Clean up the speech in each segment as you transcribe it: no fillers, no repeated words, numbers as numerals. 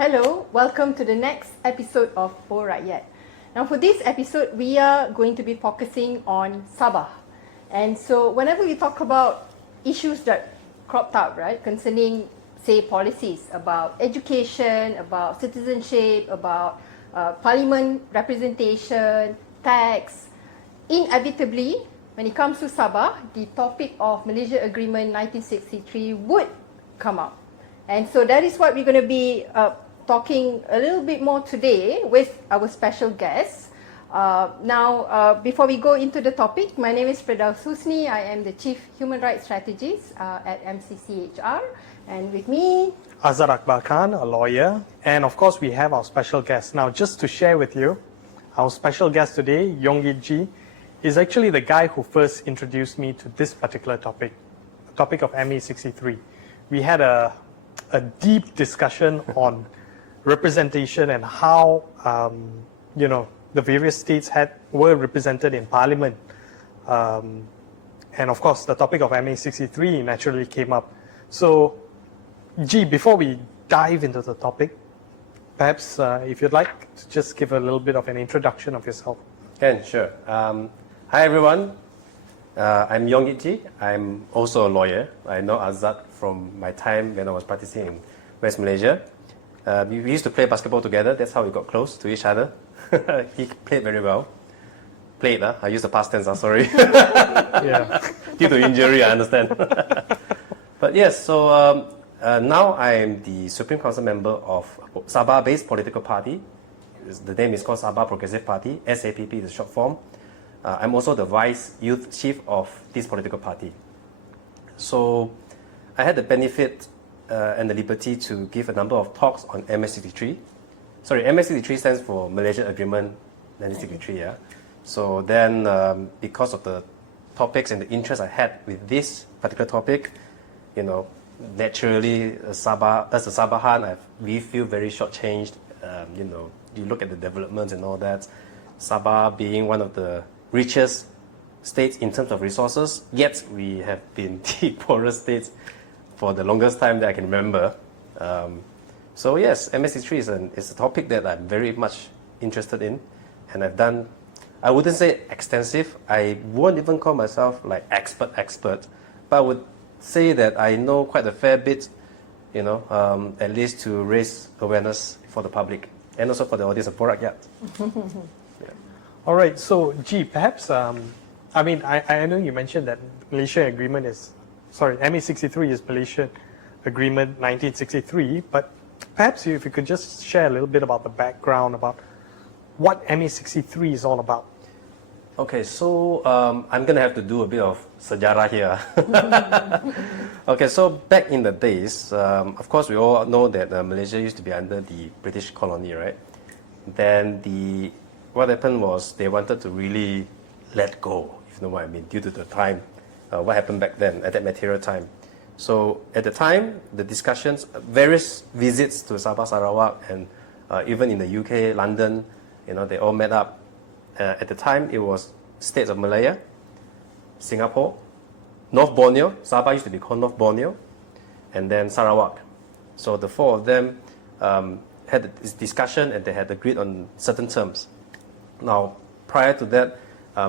Hello, welcome to the next episode of Borak. Now for this episode, we are going to be focusing on Sabah. And so whenever we talk about issues that cropped up, right, concerning, say, policies about education, about citizenship, about parliament representation, tax, inevitably, when it comes to Sabah, the topic of Malaysia Agreement 1963 would come up. And so that is what we're going to be talking a little bit more today with our special guests. Before we go into the topic, my name is Firdaus Husni. I am the Chief Human Rights Strategist at MCCHR. And with me, Azad Akbar Khan, a lawyer. And of course, we have our special guest. Now, just to share with you, our special guest today, Yong Yit Jee, is actually the guy who first introduced me to this particular topic, the topic of MA63. We had a deep discussion on representation and how, the various states were represented in Parliament. And of course, the topic of MA63 naturally came up. So, G, before we dive into the topic, perhaps if you'd like to just give a little bit of an introduction of yourself. Ken, sure. Hi everyone, I'm Yong Yit Jee. I'm also a lawyer. I know Azad from my time when I was practicing in West Malaysia. We used to play basketball together. That's how we got close to each other. He played very well. Played, I used the past tense, sorry. Yeah. Due to injury, I understand. But yes, so now I am the Supreme Council member of Sabah-based political party. The name is called Sabah Progressive Party. SAPP is the short form. I'm also the Vice Youth Chief of this political party. So I had the benefit and the liberty to give a number of talks on MA63. Sorry, MA63 stands for Malaysia Agreement 1963. Yeah. So then, because of the topics and the interest I had with this particular topic, naturally, Sabah, as a Sabahan, we feel very shortchanged. You look at the developments and all that. Sabah being one of the richest states in terms of resources, yet we have been the poorest states for the longest time that I can remember. So yes, MA63 is a topic that I'm very much interested in, and I've done, I wouldn't say extensive, I won't even call myself like expert, but I would say that I know quite a fair bit, at least to raise awareness for the public and also for the audience of Borak. Yeah. All right, so G, perhaps, I know you mentioned that Malaysia Agreement MA63 is Malaysia Agreement 1963, but perhaps if you could just share a little bit about the background about what MA63 is all about. Okay, so I'm going to have to do a bit of sejarah here. Okay, so back in the days, of course we all know that Malaysia used to be under the British colony, right? Then what happened was they wanted to really let go, if you know what I mean, due to the time, what happened back then at that material time. So at the time, the discussions, various visits to Sabah, Sarawak, and even in the UK, London, they all met up. At the time, it was states of Malaya, Singapore, North Borneo. Sabah used to be called North Borneo, and then Sarawak. So the four of them had this discussion, and they had agreed on certain terms. Now, prior to that,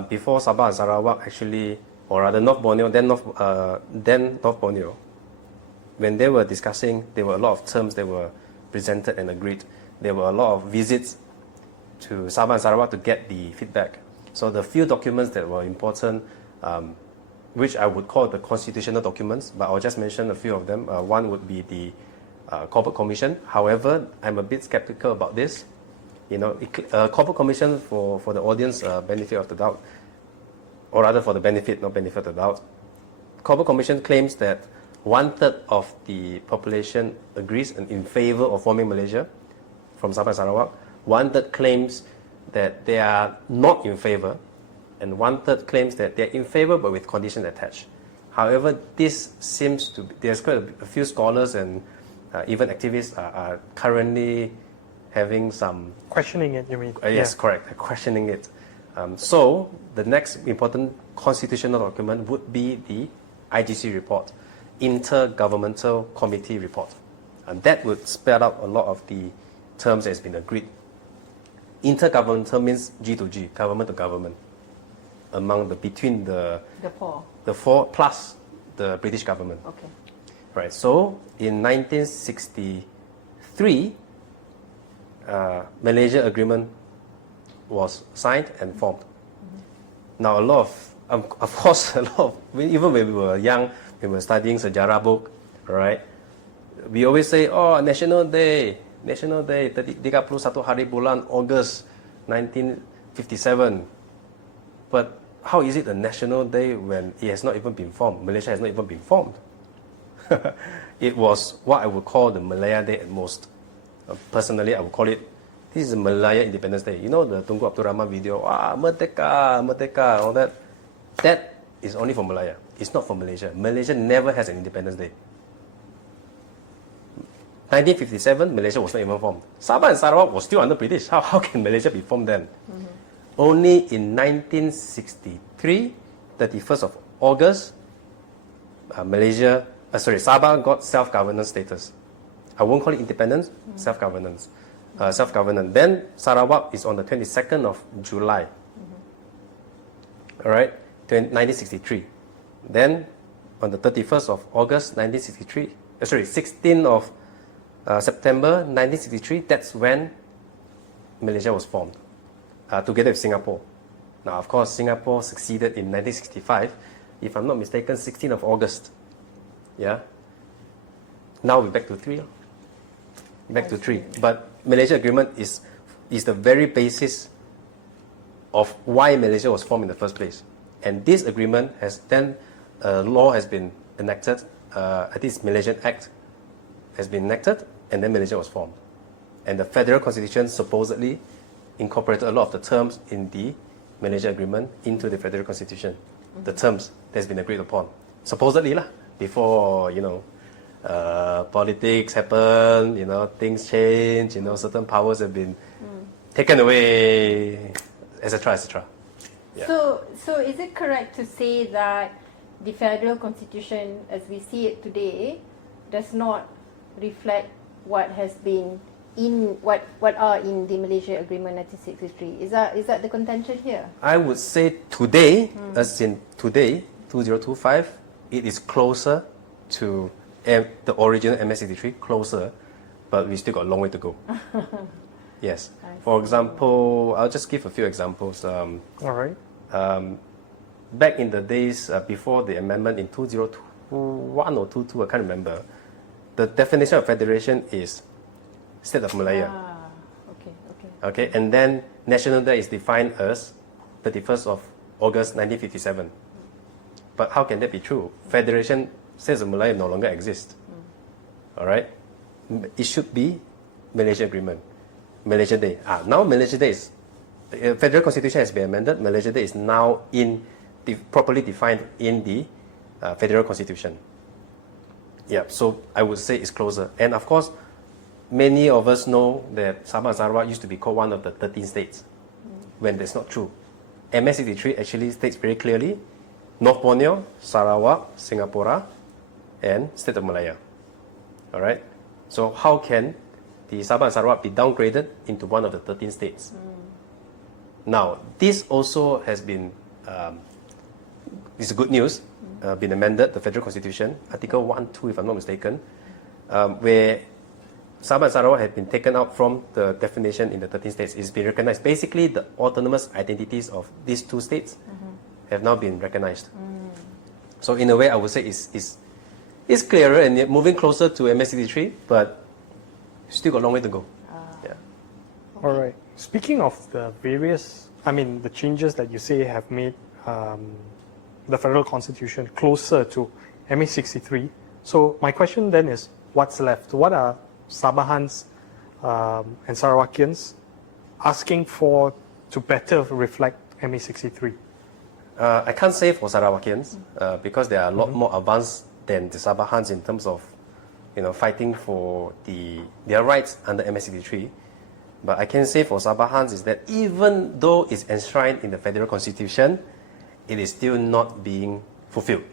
before Sabah and Sarawak actually, or rather North Borneo, then North Borneo, when they were discussing, there were a lot of terms that were presented and agreed. There were a lot of visits to Sabah and Sarawak to get the feedback. So the few documents that were important, which I would call the constitutional documents, but I'll just mention a few of them. One would be the Corporate Commission. However, I'm a bit skeptical about this. Corporate Commission, for the audience benefit of the doubt, or rather for the benefit, not benefit of the doubt, Corporate Commission claims that 1/3 of the population agrees and in favor of forming Malaysia from Sabah and Sarawak. 1/3 claims that they are not in favor, and 1/3 claims that they are in favor but with conditions attached. However, this seems to be, there's quite a few scholars and even activists are currently having some... Questioning it, you mean? Yes, correct, questioning it. So the next important constitutional document would be the IGC report, Intergovernmental Committee report. And that would spell out a lot of the terms that has been agreed. Intergovernmental means G to G, government to government, between the four plus the British government. Okay. Right. So in 1963, Malaysia Agreement was signed and formed. Now a lot of course, even when we were young, when we were studying sejarah book, right? We always say, oh, National Day, 31 hari bulan August 1957. But how is it a national day when it has not even been formed? Malaysia has not even been formed. It was what I would call the Malaya Day at most. Personally, I would call it, this is a Malaya Independence Day. You know the Tunku Abdul Rahman video, Merdeka, Merdeka, all that. That is only for Malaya. It's not for Malaysia. Malaysia never has an Independence Day. 1957, Malaysia was not even formed. Sabah and Sarawak was still under British. How can Malaysia be formed then? Only in 1963, 31st of August, Sabah got self-governance status. I won't call it independence, self-governance. Self-governance. Then Sarawak is on the 22nd of July. All right, 1963. Then on the 31st of August 1963, 16th of September 1963, that's when Malaysia was formed, together with Singapore. Now, of course, Singapore succeeded in 1965, if I'm not mistaken, 16th of August. Yeah. Now we're back to 3. Back to 3. But Malaysia Agreement is the very basis of why Malaysia was formed in the first place. And this agreement has then, law has been enacted, this Malaysian Act has been enacted, and then Malaysia was formed. And the federal constitution supposedly incorporated a lot of the terms in the Malaysia Agreement into the federal constitution. The terms that's been agreed upon. Supposedly lah, before, politics happen, things change, certain powers have been taken away, etc., etc. Yeah. So is it correct to say that the federal constitution, as we see it today, does not reflect what has been what are in the Malaysia Agreement 1963? Is that the contention here? I would say today, as in today, 2025, it is closer to the original MA63, closer, but we still got a long way to go. Yes. For example, I'll just give a few examples. All right. Back in the days before the amendment in 2021 or 22, I can't remember, the definition of federation is State of Malaya. Okay, and then National Day is defined as 31st of August 1957. But how can that be true? Federation, State of Malaya no longer exists. All right? It should be Malaysia Agreement. Malaysia Day. Now Malaysia Day is, Federal Constitution has been amended. Malaysia Day is now properly defined in the Federal Constitution. Yeah, so I would say it's closer. And of course, many of us know that Sabah and Sarawak used to be called one of the 13 states, when that's not true. MA63 actually states very clearly, North Borneo, Sarawak, Singapore, and State of Malaya. All right? So how can the Sabah and Sarawak be downgraded into one of the 13 states? Now, this also has been, this is good news, been amended, the Federal Constitution, Article 1.2, if I'm not mistaken, where Sabah and Sarawak have been taken out from the definition in the 13 states. It's been recognized. Basically, the autonomous identities of these two states have now been recognized. So in a way, I would say it's clearer and moving closer to MA63, but still got a long way to go. Yeah. All right. Speaking of the the changes that you say have made the federal constitution closer to MA63. So my question then is, what's left? What are Sabahans and Sarawakians asking for to better reflect MA63? I can't say for Sarawakians because they are a lot more advanced than the Sabahans in terms of fighting for their rights under MA63. But I can say for Sabahans is that even though it's enshrined in the federal constitution, it is still not being fulfilled.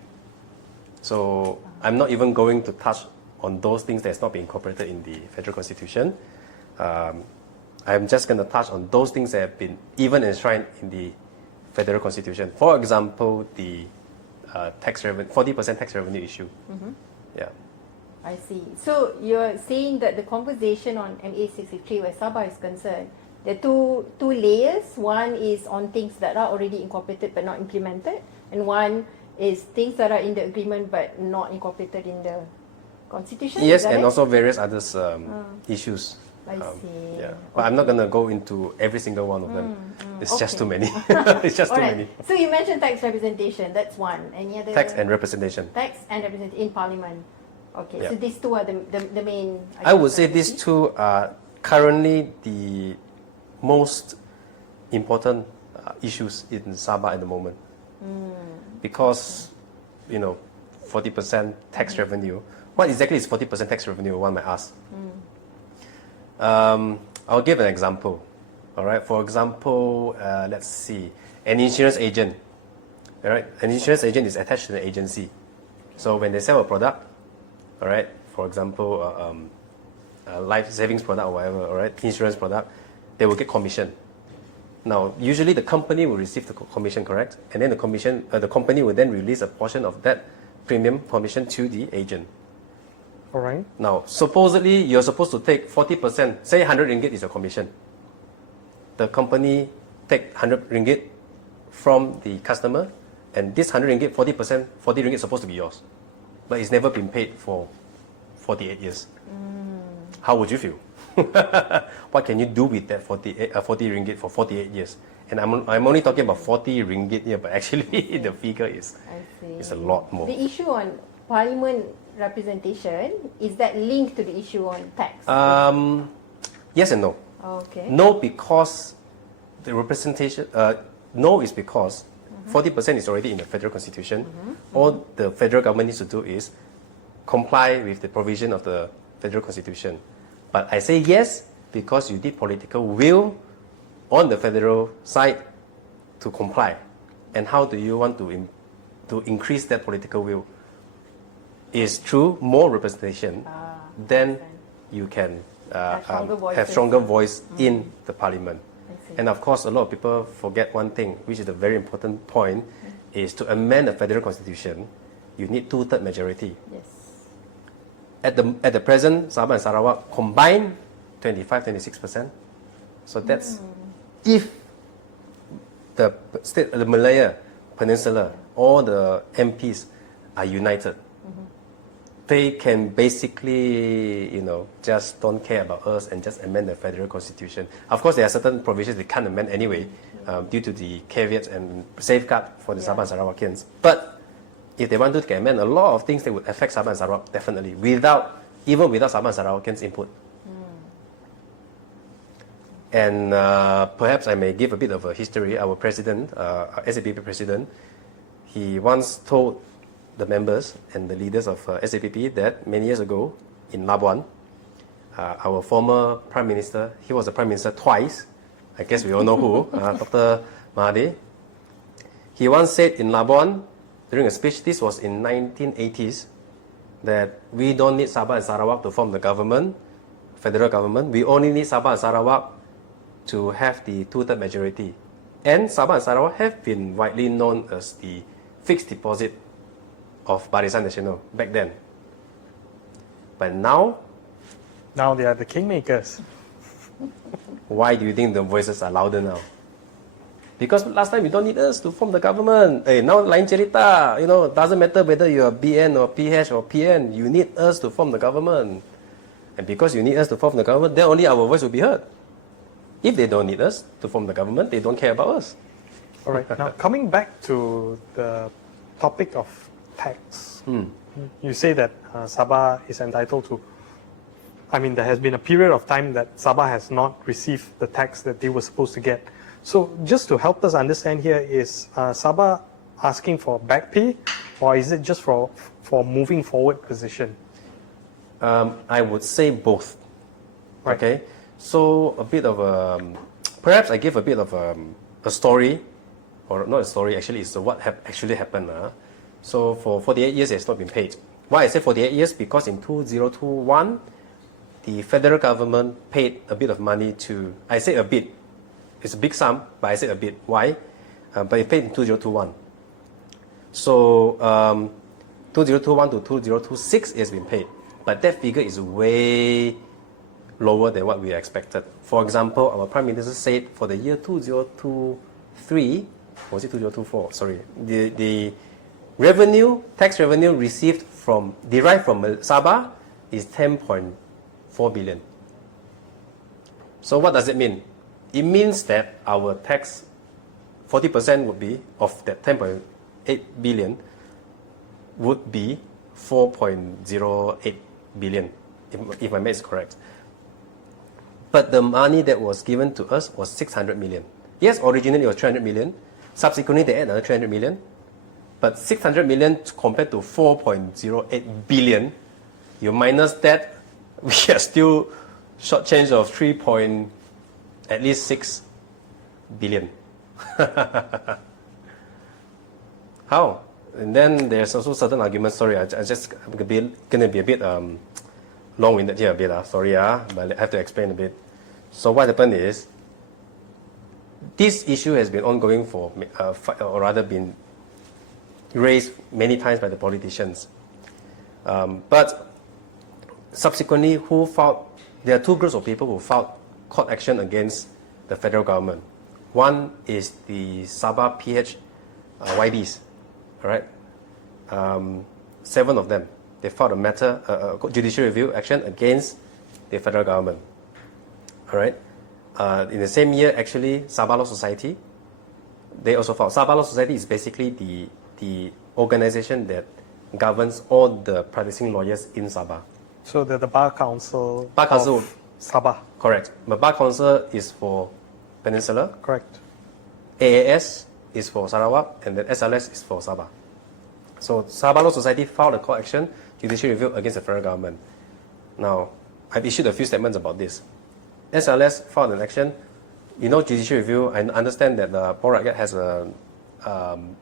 So I'm not even going to touch on those things that's not been incorporated in the federal constitution. I'm just going to touch on those things that have been even enshrined in the federal constitution. For example, the tax revenue, 40% tax revenue issue. Yeah. I see. So you're saying that the conversation on MA63 where Sabah is concerned, there are two layers. One is on things that are already incorporated but not implemented, and one is things that are in the agreement but not incorporated in the constitution. Yes, and also various other issues. I see. Yeah, but I'm not going to go into every single one of them. It's just too many. It's just too many. So you mentioned tax representation. That's one. Any other? Tax and representation. Tax and representation in Parliament. Okay, Yeah. so these two are the main. I would say these two are currently the most important issues in Sabah at the moment. Because, 40% tax revenue. What exactly is 40% tax revenue, one might ask? I'll give an example. All right. For example, let's see, an insurance agent. All right. An insurance agent is attached to the agency. So when they sell a product, all right, for example, a life savings product or whatever, all right, insurance product, they will get commission. Now, usually the company will receive the commission, correct? And then the company will then release a portion of that premium commission to the agent. All right. Now, supposedly you're supposed to take 40%, say 100 ringgit is your commission. The company take 100 ringgit from the customer, and this 100 ringgit, 40%, 40 ringgit is supposed to be yours. But it's never been paid for 48 years. How would you feel? What can you do with that 40 ringgit for 48 years? And I'm only talking about 40 ringgit here, but actually the figure is a lot more. The issue on Parliament representation, is that linked to the issue on tax? Yes and no. Okay. No, because the representation. No is because 40% is already in the federal constitution. All the federal government needs to do is comply with the provision of the federal constitution. But I say yes because you need political will on the federal side to comply. And how do you want to increase that political will? Is through more representation, then you can have stronger voice in the parliament. And of course, a lot of people forget one thing, which is a very important point, is to amend the federal constitution, you need 2/3 majority. Yes. At the present, Sabah and Sarawak combined 25-26%. So that's if the state, the Malaya Peninsula, all the MPs are united. They can basically, just don't care about us and just amend the federal constitution. Of course, there are certain provisions they can't amend anyway, due to the caveats and safeguard for the Sabah and Sarawakians. But if they want to amend a lot of things that would affect Sabah and Sarawak, definitely, even without Sabah and Sarawakians' input. And perhaps I may give a bit of a history. Our president, SAPP president, he once told the members and the leaders of SAPP that many years ago in Labuan, our former Prime Minister, he was the Prime Minister twice, I guess we all know who, Dr. Mahathir. He once said in Labuan, during a speech, this was in 1980s, that we don't need Sabah and Sarawak to form the government, federal government. We only need Sabah and Sarawak to have the 2/3 majority. And Sabah and Sarawak have been widely known as the fixed deposit of Barisan Nasional back then. But now they are the kingmakers. why do you think the voices are louder now? Because last time you don't need us to form the government. Now lain cerita, doesn't matter whether you are BN or PH or PN, you need us to form the government. And because you need us to form the government, then only our voice will be heard. If they don't need us to form the government, they don't care about us. All right. Now, coming back to the topic of tax, you say that Sabah is entitled to, there has been a period of time that Sabah has not received the tax that they were supposed to get. So just to help us understand here, is Sabah asking for back pay, or is it just for moving forward position? I would say both. Right. Okay, so a bit of perhaps I give a bit of a story, or not a story. Actually, it's what actually happened. So for 48 years, it's not been paid. Why I say 48 years? Because in 2021, the federal government paid a bit of money to, I say a bit, it's a big sum, but I say a bit. Why? But it paid in 2021. So 2021 to 2026 has been paid, but that figure is way lower than what we expected. For example, our Prime Minister said for the year 2023, was it 2024? Sorry, the revenue, tax revenue received derived from Sabah is 10.4 billion. So what does it mean? It means that our tax, 40% would be, of that 10.8 billion, would be 4.08 billion, if my math is correct. But the money that was given to us was 600 million. Yes, originally it was 300 million. Subsequently, they added another 300 million. But 600 million compared to 4.08 billion, you minus that, we are still short change of at least 6 billion. How? And then there's also certain arguments. Sorry, I'm going to be a bit long-winded here a bit. Sorry, but I have to explain a bit. So what happened is, this issue has been ongoing for, or rather been raised many times by the politicians. But subsequently, there are two groups of people who filed court action against the federal government. One is the Sabah PH YBs, all right? 7 of them. They filed a judicial review action against the federal government, all right? In the same year, actually, Sabah Law Society, they also filed. Sabah Law Society is basically the organization that governs all the practicing lawyers in Sabah. So they're the Bar Council of Sabah. Correct. But Bar Council is for Peninsula. Correct. AAS is for Sarawak, and then SLS is for Sabah. So Sabah Law Society filed a court action, judicial review against the federal government. Now, I've issued a few statements about this. SLS filed an action. You know, judicial review, I understand that the borak has a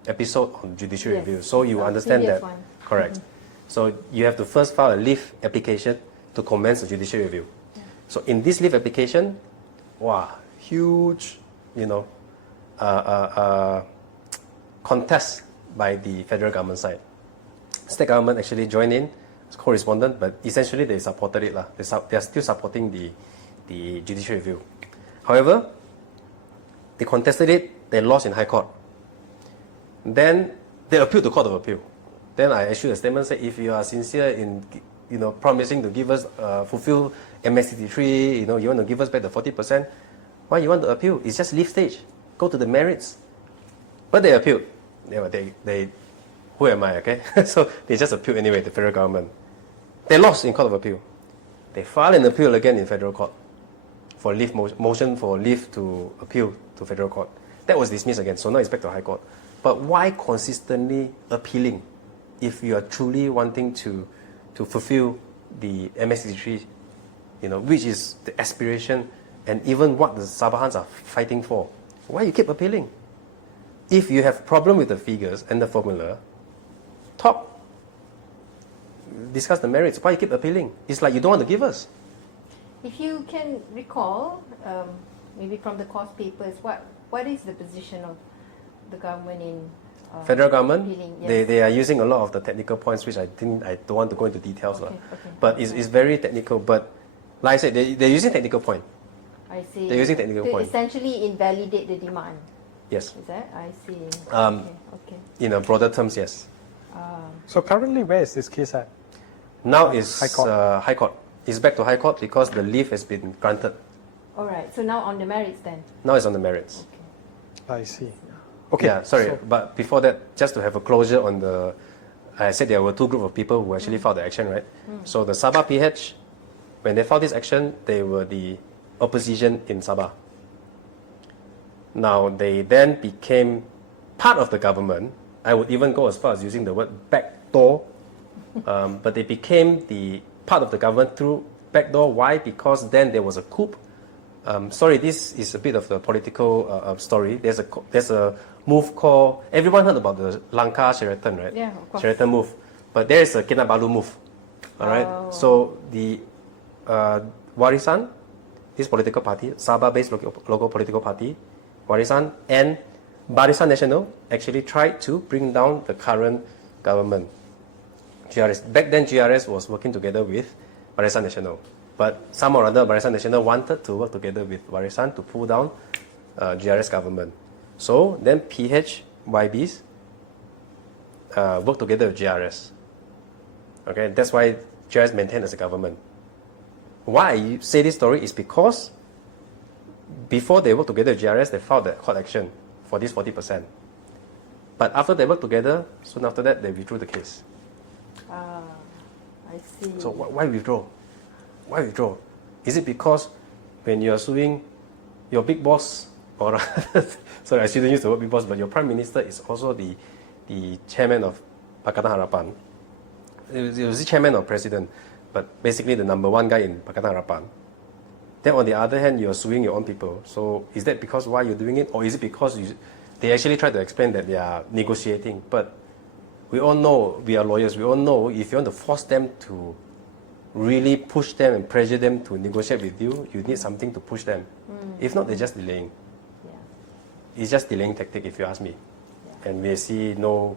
episode on judicial review. So you understand that. One. Correct. So you have to first file a leave application to commence the judicial review. Yeah. So in this leave application, wow, huge, contest by the federal government side. State government actually joined in as co-respondent, but essentially they supported it. They are still supporting the judicial review. However, they contested it, they lost in High Court. Then they appealed to Court of Appeal. Then I issued a statement saying, if you are sincere in promising to give us, fulfill MA63, you want to give us back the 40%, why you want to appeal? It's just leave stage. Go to the merits. But they appealed. They who am I, okay? So they just appealed anyway, the federal government. They lost in Court of Appeal. They filed an appeal again in federal court for leave motion for leave to appeal to federal court. That was dismissed again, so now it's back to High Court. But why consistently appealing if you are truly wanting to fulfill the MA63, which is the aspiration and even what the Sabahans are fighting for? Why you keep appealing? If you have problem with the figures and the formula, discuss the merits. Why you keep appealing? It's like you don't want to give us. If you can recall, maybe from the court papers, what is the position of the government in federal government? Appealing? Yes. They are using a lot of the technical points, which I don't want to go into details. Okay. But it's very technical. But like I said, they're using technical point. I see. They're using technical to point. essentially invalidate the demand. Yes. Is that? I see. Okay. In a broader terms, yes. So currently, where is this case at? Now it's High Court. High Court. It's back to High Court because the leave has been granted. All right. So now on the merits then. Now it's on the merits. I see. Okay. Yeah, sorry. But before that, just to have a closure on I said there were two groups of people who actually filed the action, right? So the Sabah PH, when they filed this action, they were the opposition in Sabah. Now they then became part of the government. I would even go as far as using the word backdoor. But they became the part of the government through backdoor. Why? Because then there was a coup. Sorry, this is a bit of the political story. There's a move called, everyone heard about the Lanka Sheraton, right? Yeah, of course. Sheraton move. But there is a Kinabalu move. All right. Oh. So the Warisan, this political party, Sabah-based local political party, Warisan and Barisan Nasional actually tried to bring down the current government. GRS. Back then, GRS was working together with Barisan Nasional. But some or other, Barisan Nasional wanted to work together with Warisan to pull down GRS government. So then PHYBs work together with GRS. Okay, that's why GRS maintained as a government. Why I say this story is because before they worked together with GRS, they filed a court action for this 40%. But after they worked together, soon after that, they withdrew the case. Ah, I see. So why withdraw? Why withdraw? Is it because when you're suing your big boss, or sorry, I shouldn't use the word big boss, but your prime minister is also the chairman of Pakatan Harapan. It was the chairman or president, but basically the number one guy in Pakatan Harapan. Then on the other hand, you're suing your own people. So is that because why you're doing it, or is it because they actually try to explain that they are negotiating? But we all know, we are lawyers, we all know if you want to force them to really push them and pressure them to negotiate with you, you need something to push them. If not, they're just delaying. Yeah. It's just delaying tactic, if you ask me. And we see no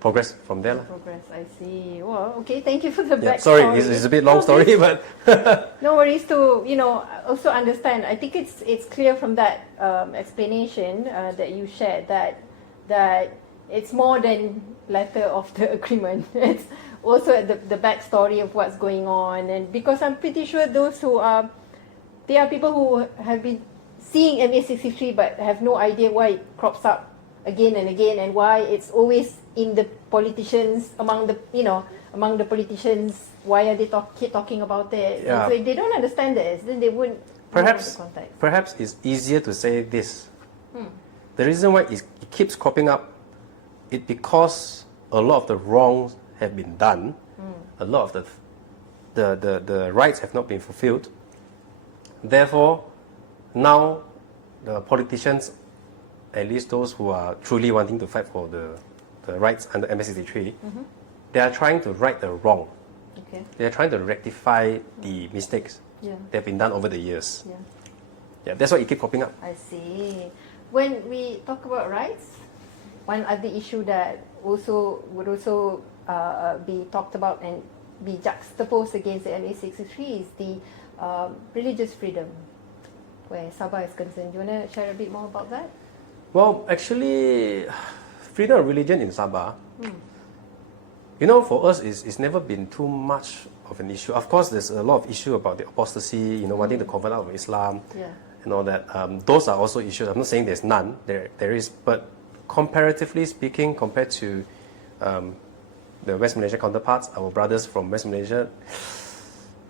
progress from there. Progress, I see. Well, okay, thank you for the Yeah, backstory. sorry, it's a bit long story, but No worries to, also understand. I think it's clear from that explanation that you shared that it's more than letter of the agreement. It's also the backstory of what's going on. And because I'm pretty sure those there are people who have been seeing MA63 but have no idea why it crops up again and again, and why it's always in the politicians, among the politicians. Why are they keep talking about it? Yeah. And so if they don't understand this, then they wouldn't know the context. Perhaps it's easier to say this. The reason why it keeps cropping up is because a lot of the wrongs have been done. A lot of the rights have not been fulfilled. Therefore, now the politicians, at least those who are truly wanting to fight for the rights under MA63, they are trying to right the wrong. Okay. They are trying to rectify the mistakes Yeah. that have been done over the years. Yeah. Yeah, that's why it keeps popping up. I see. When we talk about rights, one other issue that would also be talked about and be juxtaposed against the MA63 is the religious freedom, where Sabah is concerned. Do you want to share a bit more about that? Well, actually, freedom of religion in Sabah, for us, it's never been too much of an issue. Of course, there's a lot of issue about the apostasy, wanting to convert out of Islam, and all that. Those are also issues. I'm not saying there's none. There is, but comparatively speaking, compared to the West Malaysia counterparts, our brothers from West Malaysia,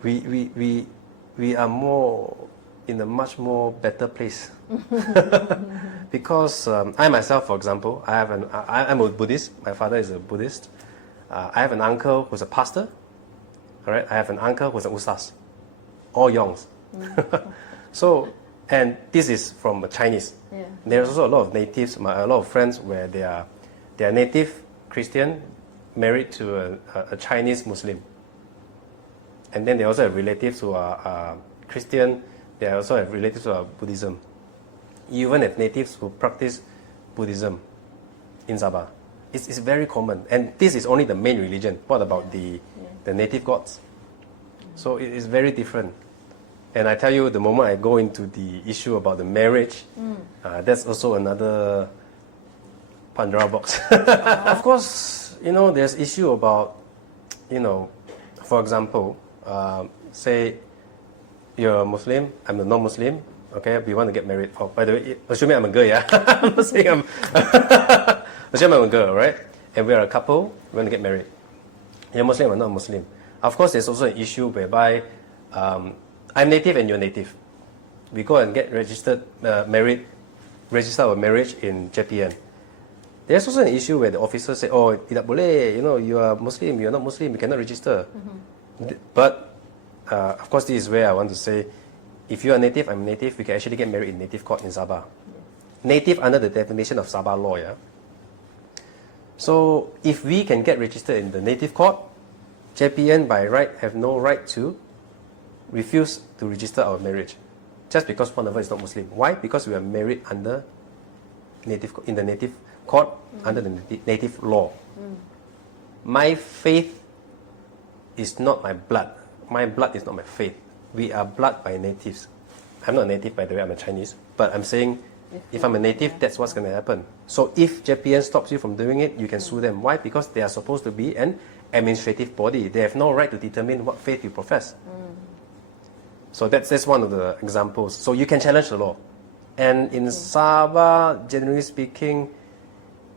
we are more in a much more better place. Because I myself, for example, I'm a Buddhist. My father is a Buddhist. I have an uncle who's a pastor. All right, I have an uncle who's an ustaz. All Yongs. So, and this is from a Chinese. Yeah. There's also a lot of natives, a lot of friends where they are native Christian married to a Chinese Muslim. And then they also have relatives who are Christian. They also have relatives who are Buddhism. You even have natives who practice Buddhism in Sabah. It's very common. And this is only the main religion. What about the native gods? So it is very different. And I tell you, the moment I go into the issue about the marriage, that's also another Pandora box. Of course, there's issue about, for example, say you're a Muslim, I'm a non-Muslim, okay, we want to get married. Oh, by the way, assuming I'm a girl, yeah? I'm not saying assuming I'm a girl, right? And we are a couple, we want to get married. You're Muslim, I'm not Muslim. Of course, there's also an issue whereby I'm native and you're native. We go and get register our marriage in JPN. There's also an issue where the officer say, oh, tidak boleh, you are Muslim, you're not Muslim, you cannot register. But, of course, this is where I want to say, if you are native, I'm native, we can actually get married in native court in Sabah. Native under the definition of Sabah law, yeah? So if we can get registered in the native court, JPN by right have no right to refuse to register our marriage, just because one of us is not Muslim. Why? Because we are married under in the native court, under the native law. My faith is not my blood. My blood is not my faith. We are blood by natives. I'm not a native, by the way, I'm a Chinese. But I'm saying, if I'm a native, that's what's going to happen. So if JPN stops you from doing it, you can sue them. Why? Because they are supposed to be an administrative body. They have no right to determine what faith you profess. So that's one of the examples. So you can challenge the law. And in Sabah, generally speaking,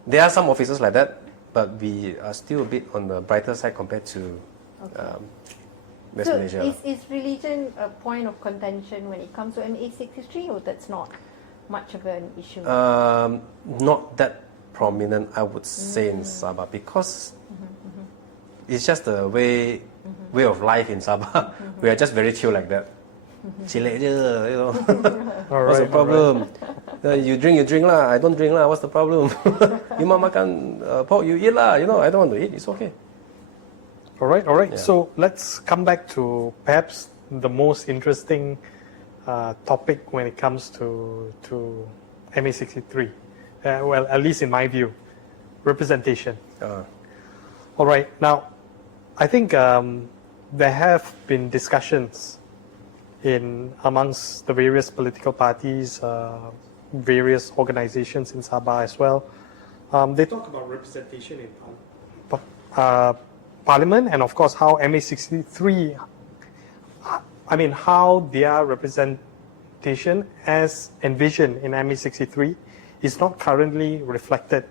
there are some officers like that, but we are still a bit on the brighter side compared to West Malaysia. Is religion a point of contention when it comes to MA63, or that's not much of an issue? Not that prominent, I would say, in Sabah, because it's just the way of life in Sabah. We are just very chill like that. Chile je, you know. What's the problem? You drink lah. I don't drink lah. What's the problem? You mau makan pork, you eat lah. You know, I don't want to eat. It's okay. All right. Yeah. So let's come back to perhaps the most interesting topic when it comes to MA63. Well, at least in my view, representation. All right. Now, I think there have been discussions amongst the various political parties, various organizations in Sabah as well. They talk about representation in Parliament, and of course how MA63, how their representation as envisioned in MA63 is not currently reflected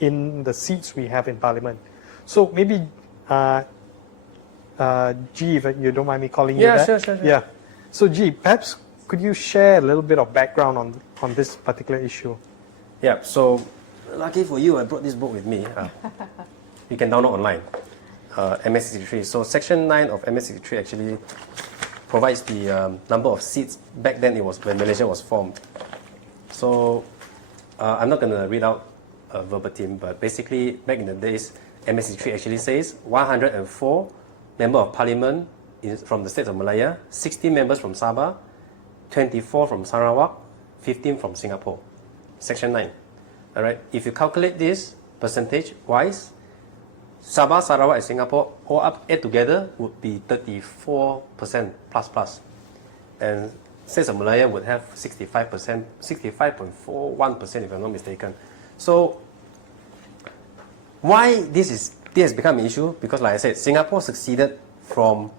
in the seats we have in Parliament. So maybe, G, if you don't mind me calling you that. Sure. Yeah. So G, perhaps could you share a little bit of background on this particular issue? Yeah, so lucky for you, I brought this book with me. You can download online, MA63. So Section 9 of MA63 actually provides the number of seats. Back then it was when Malaysia was formed. So I'm not going to read out verbatim, but basically back in the days, MA63 actually says 104 Member of Parliament from the state of Malaya, 60 members from Sabah, 24 from Sarawak, 15 from Singapore. Section 9. All right. If you calculate this percentage-wise, Sabah, Sarawak, and Singapore all up add together would be 34% plus. And states of Malaya would have 65%, 65.41% if I'm not mistaken. So why this has become an issue? Because like I said, Singapore succeeded from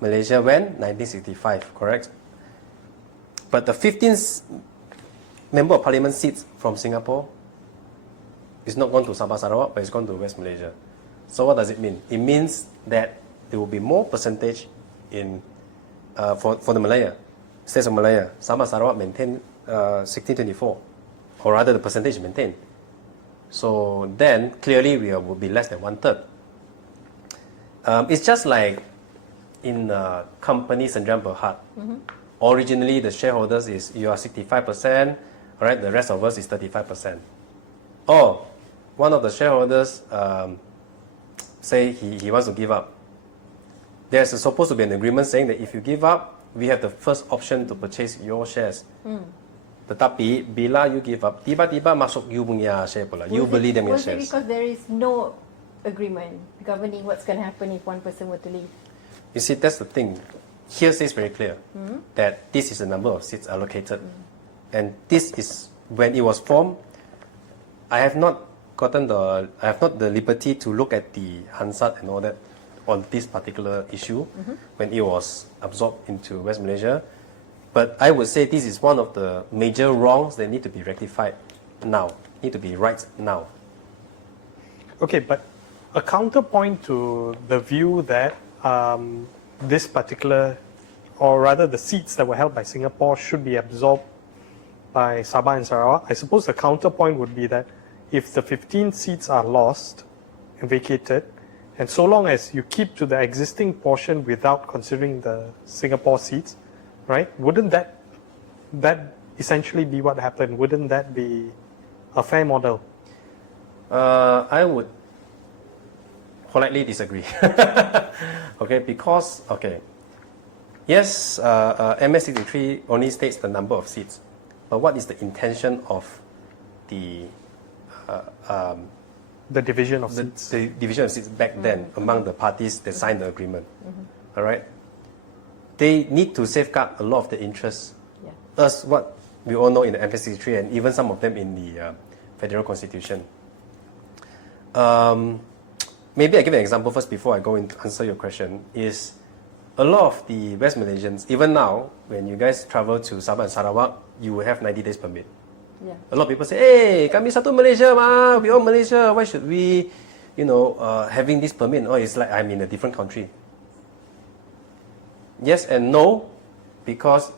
Malaysia when? 1965, correct? But the 15th Member of Parliament seats from Singapore is not gone to Sabah Sarawak, but it's gone to West Malaysia. So what does it mean? It means that there will be more percentage in for the Malaya, states of Malaya. Sabah Sarawak maintain 1624, or rather the percentage is maintained. So then clearly we will be less than 1/3. It's just like in company Sendirian Berhad. Originally the shareholders you are 65%, all right, the rest of us is 35%. Or one of the shareholders say he wants to give up. There's supposed to be an agreement saying that if you give up, we have the first option to purchase your shares. Tetapi bila you give up, tiba-tiba masuk you punya share pula. You beli them your shares. Was it because there is no agreement governing what's going to happen if one person were to leave? You see, that's the thing. Here says very clear that this is the number of seats allocated. And this is, when it was formed, I have not the liberty to look at the Hansard and all that on this particular issue when it was absorbed into West Malaysia. But I would say this is one of the major wrongs that need to be rectified now, need to be right now. Okay, but a counterpoint to the view that this particular, or rather the seats that were held by Singapore should be absorbed by Sabah and Sarawak, I suppose the counterpoint would be that if the 15 seats are lost and vacated, and so long as you keep to the existing portion without considering the Singapore seats, right, wouldn't that essentially be what happened? Wouldn't that be a fair model? I would politely disagree. Okay, because, yes, MA63 only states the number of seats, but what is the intention of the division of seats. the division of seats back then among the parties that signed the agreement? All right, they need to safeguard a lot of the interests. Yeah. Us, what we all know in the MA63 and even some of them in the Federal Constitution. Maybe I give an example first before I go into answer your question. Is a lot of the West Malaysians, even now, when you guys travel to Sabah and Sarawak, you will have 90 days permit. Yeah. A lot of people say, hey, kami satu Malaysia ma, we all Malaysia, why should we, having this permit? Oh, it's like I'm in a different country. Yes and no, because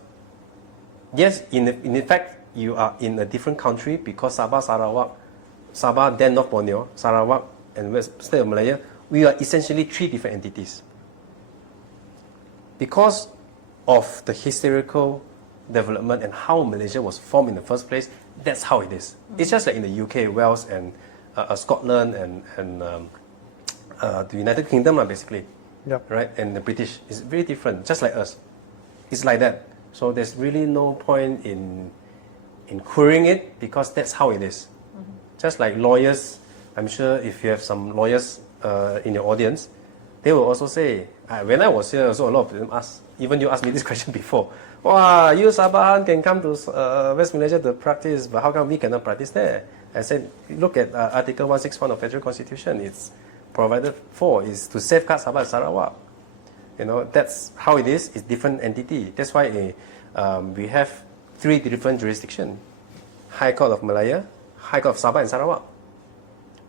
yes, in fact, you are in a different country because Sabah, then North Borneo, Sarawak, and West State of Malaya, we are essentially three different entities. Because of the historical development and how Malaysia was formed in the first place, that's how it is. It's just like in the UK, Wales, and Scotland, and the United Kingdom, basically. Yep. Right? And the British. It's very different, just like us. It's like that. So there's really no point in querying it because that's how it is. Just like lawyers, I'm sure if you have some lawyers in your audience, they will also say, when I was here, also a lot of them asked, even you asked me this question before, wow, you Sabahan can come to West Malaysia to practice, but how come we cannot practice there? I said, look at Article 161 of Federal Constitution. It's provided for is to safeguard Sabah and Sarawak. That's how it is. It's different entity. That's why we have three different jurisdictions. High Court of Malaya, High Court of Sabah and Sarawak.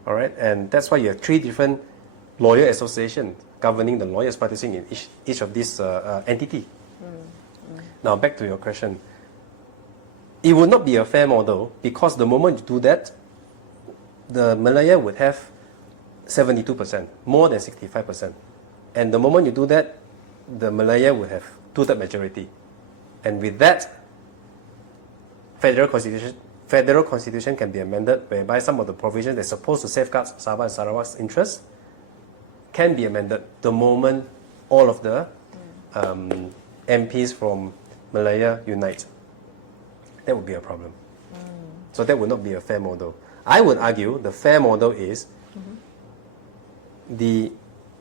All right, and that's why you have three different lawyer associations governing the lawyers practicing in each of these entity. Now back to your question. It would not be a fair model because the moment you do that, the Malaya would have 72%, more than 65%. And the moment you do that, the Malaya would have two-thirds majority. And with that, Federal Constitution can be amended whereby some of the provisions that are supposed to safeguard Sabah and Sarawak's interests can be amended the moment all of the MPs from Malaya unite. That would be a problem. So that would not be a fair model. I would argue the fair model is the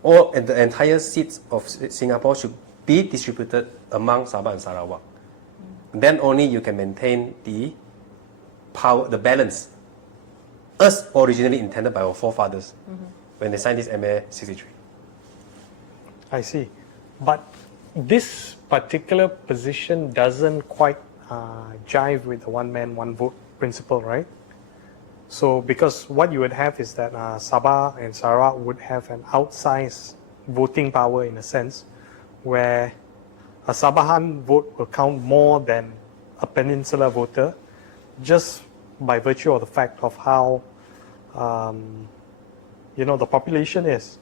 entire seats of Singapore should be distributed among Sabah and Sarawak. Then only you can maintain the power, the balance, as originally intended by our forefathers when they signed this MA63. I see. But this particular position doesn't quite jive with the one man, one vote principle, right? So, because what you would have is that Sabah and Sarawak would have an outsized voting power in a sense, where a Sabahan vote will count more than a peninsular voter, just by virtue of the fact of how, the population is.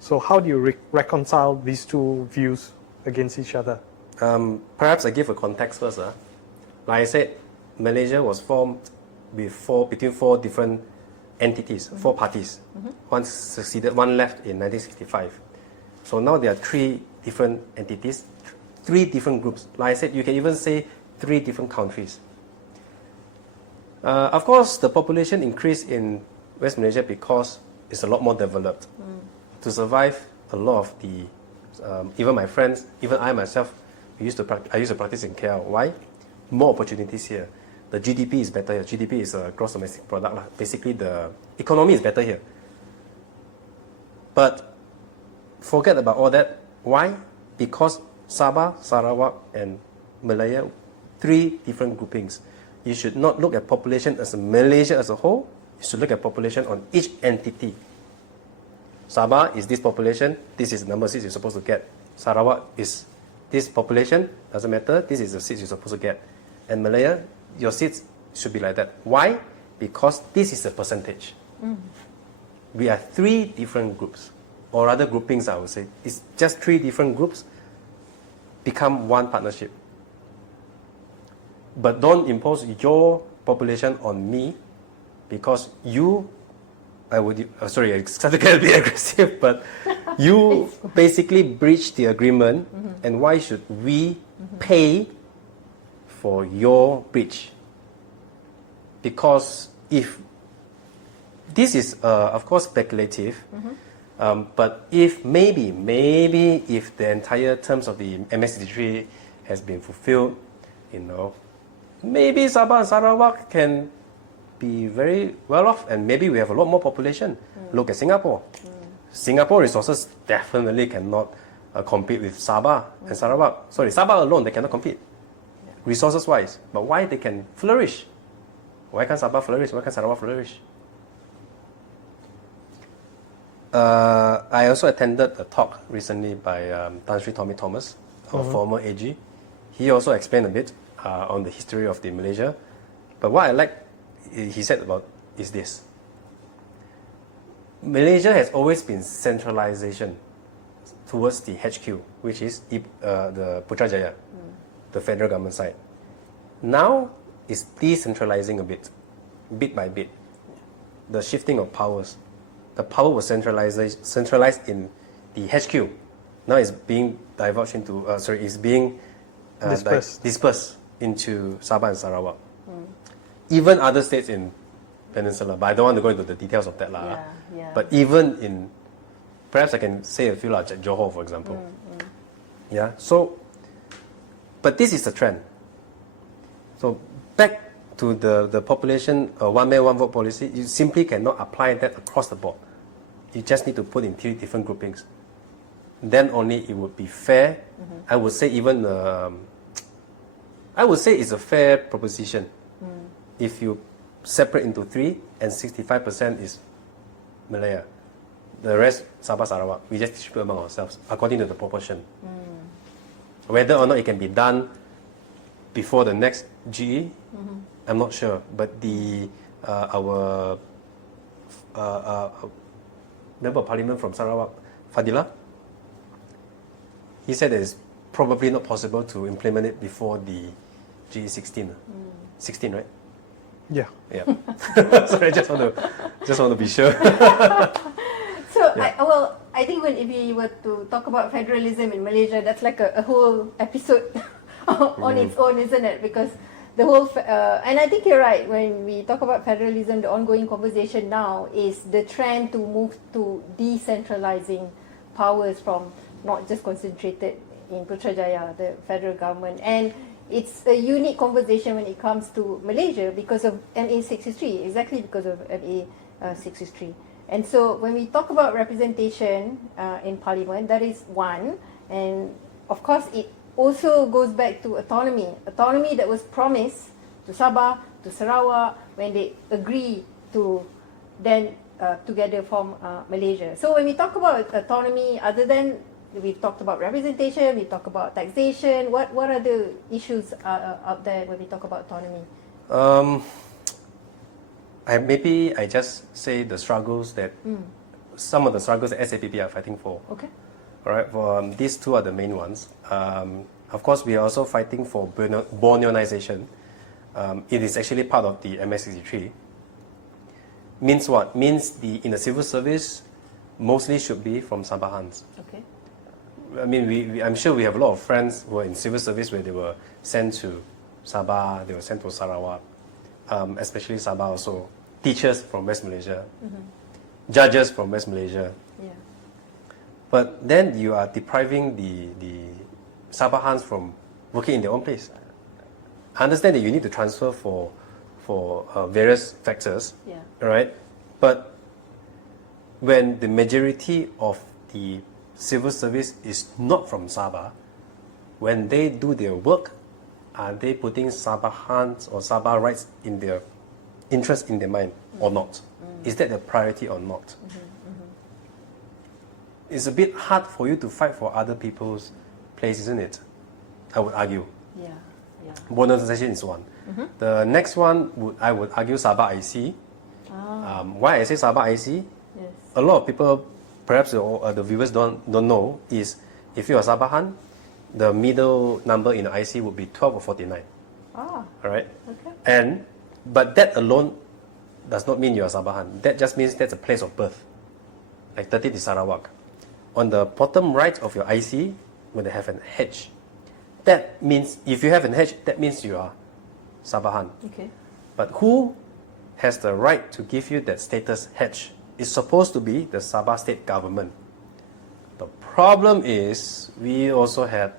So how do you reconcile these two views against each other? Perhaps I give a context first. Like I said, Malaysia was formed between four different entities, four parties. One succeeded, one left in 1965. So now there are three different entities, three different groups. Like I said, you can even say three different countries. Of course, the population increased in West Malaysia because it's a lot more developed. To survive, a lot of the, even my friends, even I myself, I used to practice in KL. Why? More opportunities here. The GDP is better here. GDP is a gross domestic product. Basically, the economy is better here. But forget about all that. Why? Because Sabah, Sarawak, and Malaya, three different groupings. You should not look at population as Malaysia as a whole. You should look at population on each entity. Sabah is this population. This is the number of seats you're supposed to get. Sarawak is this population. Doesn't matter. This is the seats you're supposed to get. And Malaya, your seats should be like that. Why? Because this is the percentage. We are three different groups, or rather groupings, I would say. It's just three different groups become one partnership. But don't impose your population on me because you sorry, I started to get a bit aggressive, but you basically breached the agreement, and why should we pay for your breach? Because if this is, of course, speculative, but if maybe if the entire terms of the MA63 has been fulfilled, maybe Sabah and Sarawak can be very well off, and maybe we have a lot more population. Look at Singapore. Singapore resources definitely cannot compete with Sabah and Sarawak. Sorry, Sabah alone, they cannot compete, resources-wise. But why they can flourish? Why can't Sabah flourish? Why can't Sarawak flourish? I also attended a talk recently by Tan Sri Tommy Thomas, our former AG. He also explained a bit on the history of the Malaysia. But what I like, he said about is this. Malaysia has always been centralization towards the HQ, which is the Putrajaya, the federal government side. Now it's decentralizing a bit by bit. The shifting of powers. The power was centralized in the HQ. Now it's being divulged into, it's being dispersed into Sabah and Sarawak. Even other states in Peninsula, but I don't want to go into the details of that. But even in, perhaps I can say a few, like Johor, for example. Yeah, so, but this is the trend. So back to the population one man, one vote policy, you simply cannot apply that across the board. You just need to put in 3 different groupings. Then only it would be fair. I would say even, I would say it's a fair proposition. If you separate into 3 and 65% is Malaya. The rest, Sabah, Sarawak. We just distribute among ourselves according to the proportion. Whether or not it can be done before the next GE, I'm not sure. But our Member of Parliament from Sarawak, Fadila, he said that it's probably not possible to implement it before the GE 16. 16, right? Yeah. Sorry, I just want to be sure. So, I think if we were to talk about federalism in Malaysia, that's like a whole episode on its own, isn't it? Because the whole, and I think you're right, when we talk about federalism, the ongoing conversation now is the trend to move to decentralizing powers from not just concentrated in Putrajaya, the federal government. And it's a unique conversation when it comes to Malaysia because of MA63, exactly because of MA63. And so when we talk about representation in Parliament, that is one. And of course, it also goes back to autonomy that was promised to Sabah, to Sarawak, when they agree to then together form Malaysia. So when we talk about autonomy, other than we've talked about representation, we talk about taxation, what are the issues out there when we talk about autonomy? Maybe I just say the struggles that, some of the struggles that SAPP are fighting for. Okay. All right, these 2 are the main ones. Of course, we are also fighting for Borneanization. It is actually part of the MA63. Means what? Means in the civil service, mostly should be from Sabahans. Okay. I mean, I'm sure we have a lot of friends who are in civil service where they were sent to Sabah, they were sent to Sarawak, especially Sabah also. Teachers from West Malaysia, judges from West Malaysia. Yeah. But then you are depriving the Sabahans from working in their own place. I understand that you need to transfer for various factors, right? But when the majority of the civil service is not from Sabah, when they do their work, are they putting Sabahans or Sabah rights in their interest in their mind or not? Is that the priority or not? It's a bit hard for you to fight for other people's place, isn't it? I would argue. Yeah. Borneanization is one. The next one, I would argue Sabah IC. Why I say Sabah IC? Yes. A lot of people, perhaps the viewers don't know, is if you're a Sabahan, the middle number in the IC would be 12 or 49. Ah. All right? Okay. But that alone does not mean you are Sabahan. That just means that's a place of birth. Like 30 di Sarawak. On the bottom right of your IC, when they have an H, that means, if you have an H, that means you are Sabahan. Okay. But who has the right to give you that status H? It's supposed to be the Sabah state government. The problem is, we also had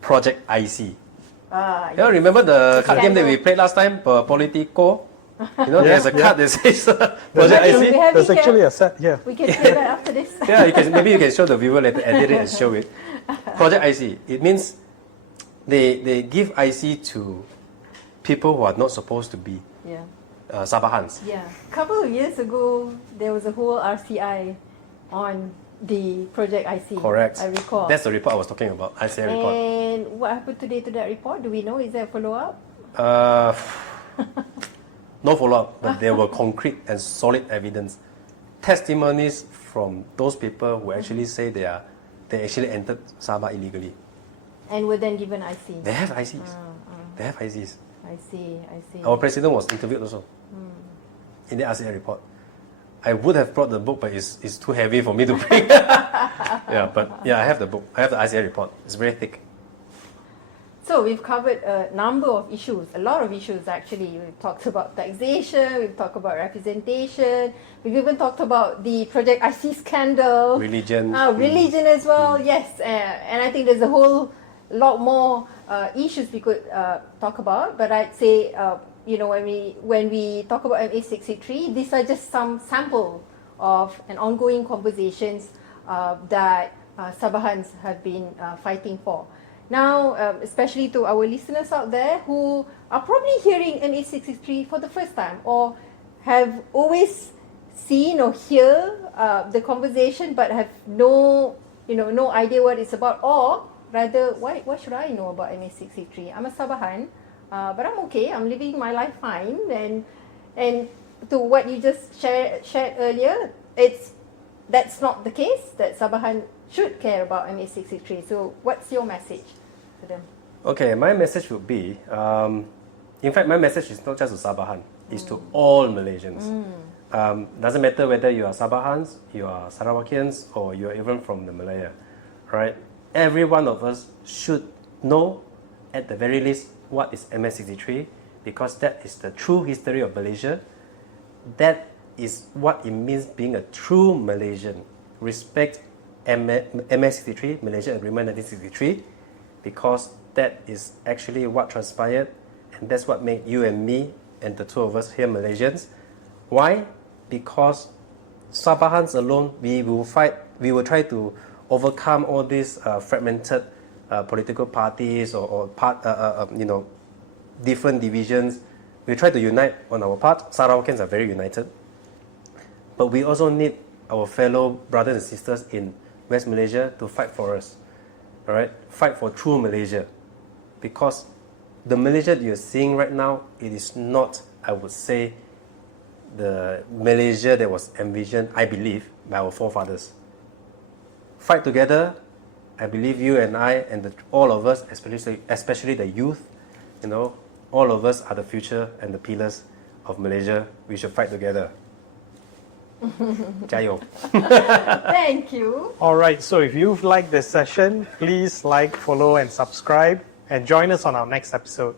Project IC. You remember the card game that we played last time, Politico? You know, there's a card that says Project IC. There's actually a set here. We can play that after this. Yeah, maybe you can show the viewer later, edit it and show it. Project IC. It means they give IC to people who are not supposed to be Yeah. Sabahans. Yeah. A couple of years ago, there was a whole RCI on the Project IC. Correct. I recall. That's the report I was talking about, ICI report. And what happened today to that report? Do we know? Is there a follow-up? No follow-up, but there were concrete and solid evidence. Testimonies from those people who actually say they actually entered Sabah illegally. And were then given IC. They have ICs. They have ICs. I see. Our president was interviewed also in the RCI report. I would have brought the book, but it's too heavy for me to bring. I have the book. I have the RCI report. It's very thick. So we've covered a number of issues, a lot of issues actually. We've talked about taxation, we've talked about representation, we've even talked about the Project IC scandal. Religion. Religion as well, yes. And I think there's a whole lot more issues we could talk about. But I'd say, when we talk about MA63, these are just some sample of an ongoing conversations that Sabahans have been fighting for. Now, especially to our listeners out there who are probably hearing MA63 for the first time or have always seen or hear the conversation but have no idea what it's about, or rather, why should I know about MA63? I'm a Sabahan, but I'm okay. I'm living my life fine. And to what you just shared earlier, that's not the case. That Sabahan should care about MA63. So, what's your message to them? Okay, my message would be, in fact, my message is not just to Sabahan, it's to all Malaysians. Doesn't matter whether you are Sabahans, you are Sarawakians, or you are even from the Malaya, right? Every one of us should know, at the very least, what is MA63, because that is the true history of Malaysia. That is what it means being a true Malaysian. Respect MA63, Malaysia Agreement 1963, because that is actually what transpired, and that's what made you and me and the two of us here Malaysians. Why? Because Sabahans alone, we will try to overcome all these fragmented political parties or different divisions. We try to unite on our part. Sarawakians are very united. But we also need our fellow brothers and sisters in West Malaysia to fight for us. All right? Fight for true Malaysia. Because the Malaysia that you're seeing right now, it is not, I would say, the Malaysia that was envisioned, I believe, by our forefathers. Fight together. I believe you and I and all of us, especially the youth, all of us are the future and the pillars of Malaysia. We should fight together. 加油. Thank you. All right, so if you've liked this session, please like, follow, and subscribe, and join us on our next episode.